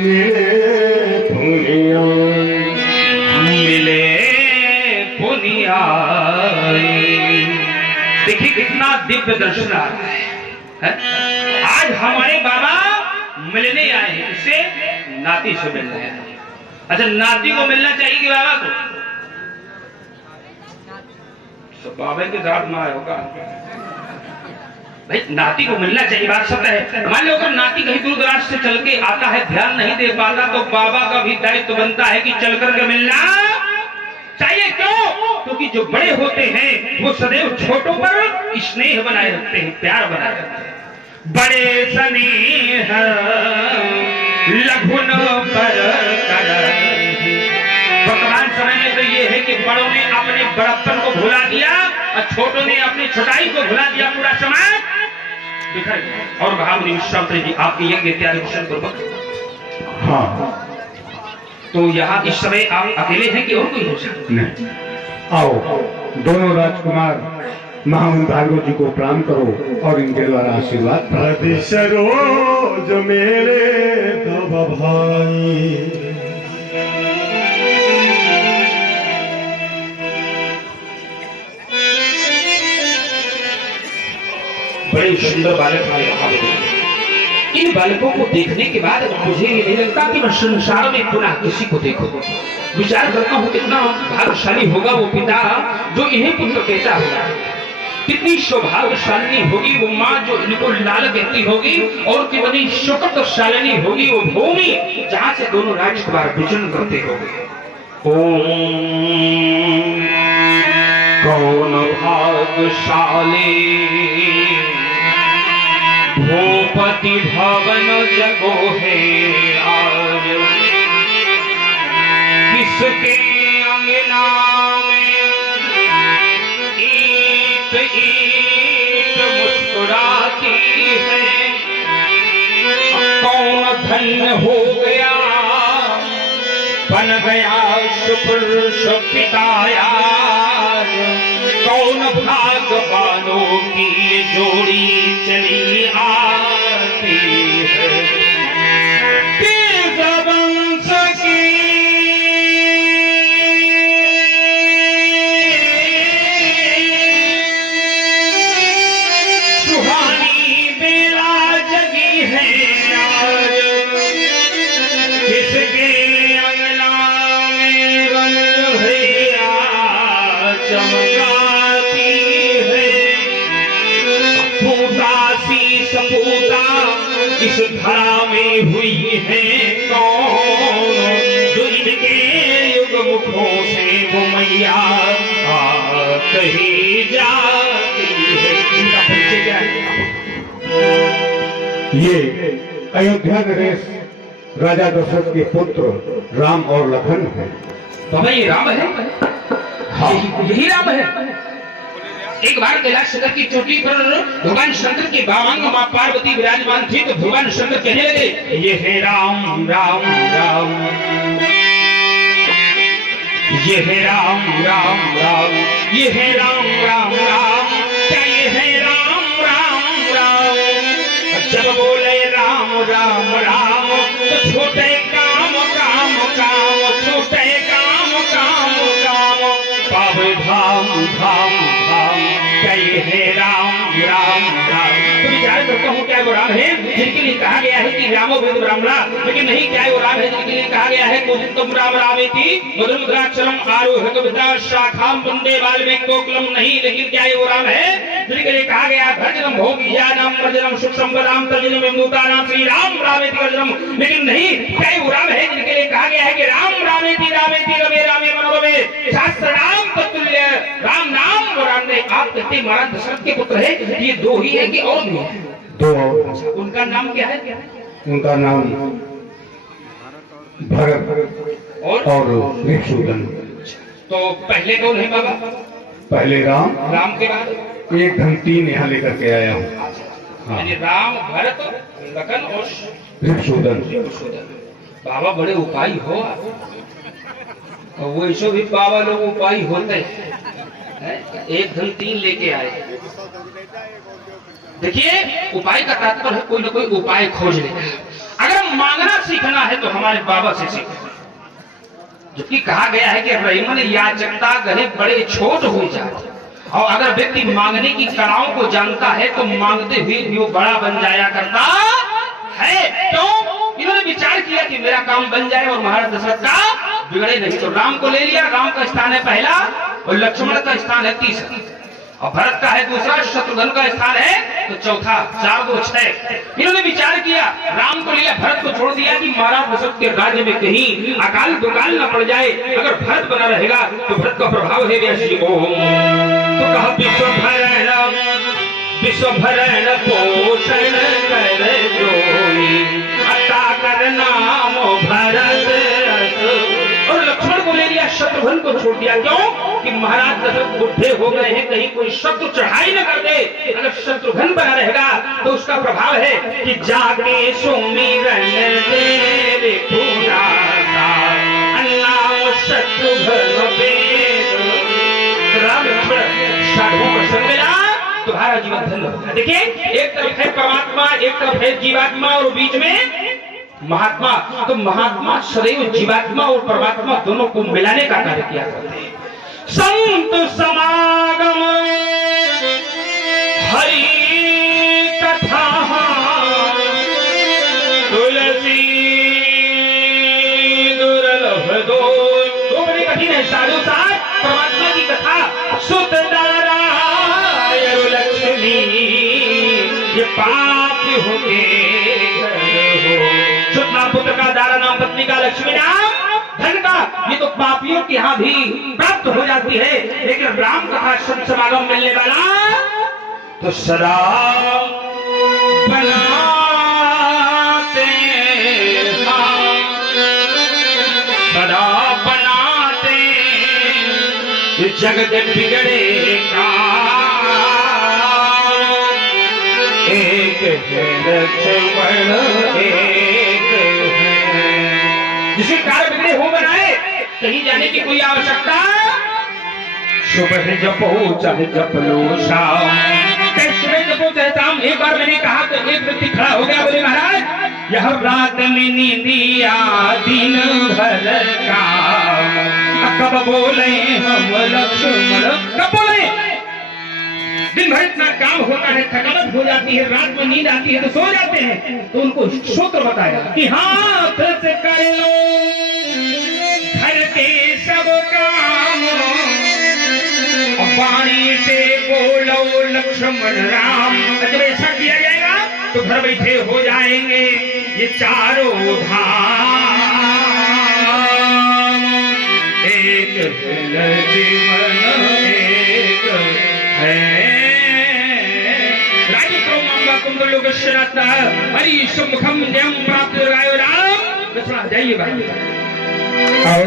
मिले पुनिया। देखिए कितना दिव्य दर्शन आ रहा है। आज हमारे बाबा मिलने आए हैं, इससे नाती से मिलने आए। अच्छा, नाती को मिलना चाहिए कि बाबा को? तो बाबा के साथ ना होगा भाई, नाती को मिलना चाहिए, बात सत्य है। मान लो अगर नाती कहीं दूर दराज से चल के आता है, ध्यान नहीं दे पाता, तो बाबा का भी दायित्व बनता है कि चल करके मिलना चाहिए। क्यों? क्योंकि जो बड़े होते हैं वो सदैव छोटों पर स्नेह बनाए रखते हैं, प्यार बनाए रखते हैं। बड़े स्नेह लघुन पर कर। वर्तमान समय में तो ये है कि बड़ों ने अपने बड़प्पन को भुला दिया और छोटों ने अपनी छोटाई को भुला दिया। पूरा समाज बिखर गया। और महामुनि विश्वामित्र जी आपके यज्ञ इत्यादि कुशल पूर्वक। हाँ, तो यहाँ इस समय आप अकेले हैं कि और कोई हो सकता? नहीं, आओ दोनों राजकुमार महामुनि भार्गव जी को प्रणाम करो और इनके द्वारा आशीर्वाद प्रति सरोज मेरे तब भाई। बड़े सुंदर बालक हैं। इन बालकों को देखने के बाद मुझे ये नहीं लगता कि मैं संसार में पुनः किसी को देखूं। विचार करता हूँ कितना भाग्यशाली होगा वो पिता जो इन्हें पुत्र कहता होगा। कितनी सौभाग्यशालिनी होगी वो माँ जो इनको लाल कहती होगी, और कितनी शौकतशालिनी होगी वो भूमि जहाँ से दोनों राजकुमार विचरण करते होंगे। ओम कौन भाग्यशाली भूपति भवन जगो है आज, किसके अंगना में ईट ईट मुस्कुराती है। कौन धन्य हो गया बन गया सुपुरुष पिताया। कौन भाग्यवानों की ये जोड़ी चली आती है। तीर्थ वंश की सुहानी बेला जगी है आज, किसके अंगना में रंग भैया चमका इस धरा में हुई है कौन, जो इनके युग मुखों से वो मैया कही जाती है। इनका परिचय क्या है? ये अयोध्या नरेश राजा दशरथ के पुत्र राम और लखन है। तो भाई ये राम है? हाँ, यही राम है। एक बार कैलाश शिखर की चोटी पर भगवान शंकर की बावांग मां पार्वती विराजमान थी, तो भगवान शंकर कहने लगे ये है राम राम राम, ये है राम राम राम, ये है राम राम राम, क्या ये है राम राम राम। जब बोले राम राम राम तो छोटे काम काम काम, छोटे काम काम काम, पावे धाम धाम धाम, क्या ये है राम राम राम। तो विचार करता हूँ क्या वो राम है जिनके लिए कहा गया है कि रामो वेद ब्राह्मणा, लेकिन नहीं, क्या वो राम है जिनके लिए कहा गया है कोजितम राम रामेति मधुर मधुराक्षरम आरोह कविता शाखाम वंदे वाल्मीकि कोकिलम। नहीं, लेकिन क्या वो राम है जिनके लिए कहा गया भजनम भोगियानाम भजनम सुख संपदाम तर्जनम विमुक्तानाम श्री राम रामेति भजनम। लेकिन नहीं, क्या वो राम है जिनके लिए कहा गया है कि राम रामेति रामेति रमे रामे मनोरमे शास्त्र नाम तत्तुल्य राम नाम। और हमने आप कहते महाराज दशरथ के पुत्र है, ये दो ही है कि और भी है? दो और। उनका नाम क्या है? उनका नाम भरत और ऋषुदन। तो पहले कौन है बाबा? पहले राम, राम के बाद एक धन तीन यहाँ लेकर के आया हूँ। हाँ, राम भरत लखन और ऋषुदन। बाबा बड़े उपाय हो, और वो ऐसे भी बाबा लोग उपाय होते हैं। एक धन तीन लेके आए। देखिए, उपाय का तात्पर्य है कोई ना कोई उपाय खोज लेना। अगर मांगना सीखना है तो हमारे बाबा से सीखो। जबकि कहा गया है कि रहीमन याचकता गहे बड़े छोट हो जाए, और अगर व्यक्ति मांगने की कलाओं को जानता है तो मांगते हुए भी वो बड़ा बन जाया करता है। तो इन्होंने विचार किया कि मेरा काम बन जाए और महाराज दशरथ का बिगड़े नहीं। तो राम को ले लिया, राम का स्थान है पहला और लक्ष्मण का स्थान है तीसरा, और भरत का है दूसरा, शत्रुघ्न का स्थान है तो चौथा। 4 2 6। इन्होंने विचार किया, राम को लिया, भरत को छोड़ दिया कि महाराज दशरथ के राज्य में कहीं अकाल दुकाल न पड़ जाए। अगर भरत बना रहेगा तो भरत का प्रभाव है व्यासी ओम। तो कहा विश्व भरण पोषण कर जोई, अता कर नाम भरत। और लक्ष्मण को ले लिया, शत्रुघ्न को छोड़ दिया। क्यों? कि महाराज दशरथ बुढ़े हो गए हैं, कहीं कोई शत्रु चढ़ाई न कर दे। अगर शत्रुघ्न बना रहेगा तो उसका प्रभाव है कि जाके सुमिरन तेरे पुनासा, अन्नाम शत्रुघ्न वेद। राम लक्ष्मण साधुओं को संग मिला, तुम्हारा जीवन धन्य होगा। देखिए, एक तरफ है परमात्मा, एक तरफ है जीवात्मा, और बीच में महात्मा। तो महात्मा सदैव जीवात्मा और परमात्मा दोनों को मिलाने का कार्य किया करते हैं। संत समागम हरि कथा, तुलसी दुर्लभ दो बड़ी कठिन है। साधु साथ परमात्मा की कथा, सुत नारायण लक्ष्मी, ये पाप हो गए पुत्र का दारा नाम, पत्नी का लक्ष्मी नाम, धन का ये तो पापियों के यहाँ भी प्राप्त हो जाती है। लेकिन राम का संत समागम मिलने वाला तो सदा बनाते सदा बनाते जगत बिगड़े का। एक लक्ष्मण जिसे कार्य बिगड़े हो बनाए, कहीं जाने की कोई आवश्यकता। सुबह जपो चाहे जप लो शाम, सुबह जपो चाहे शाम। एक बार मैंने कहा तो एक व्यक्ति खड़ा हो गया, बोले महाराज यह रात में नींदिया दिन भर काम, कब बोले हम लक्ष्मण, कब बोले। दिन भर इतना काम होता है, थकावट हो जाती है, रात में नींद आती है तो सो जाते हैं। तो उनको सूत्र बताया कि हाथ से कर लो घर के सब काम, वाणी से बोलो लक्ष्मण राम। जब ऐसा किया जाएगा तो घर बैठे हो जाएंगे ये चारों धाम। एक जीवन एक है हरि सुमुखम जयम प्राप्त राम। जाइए भाई। और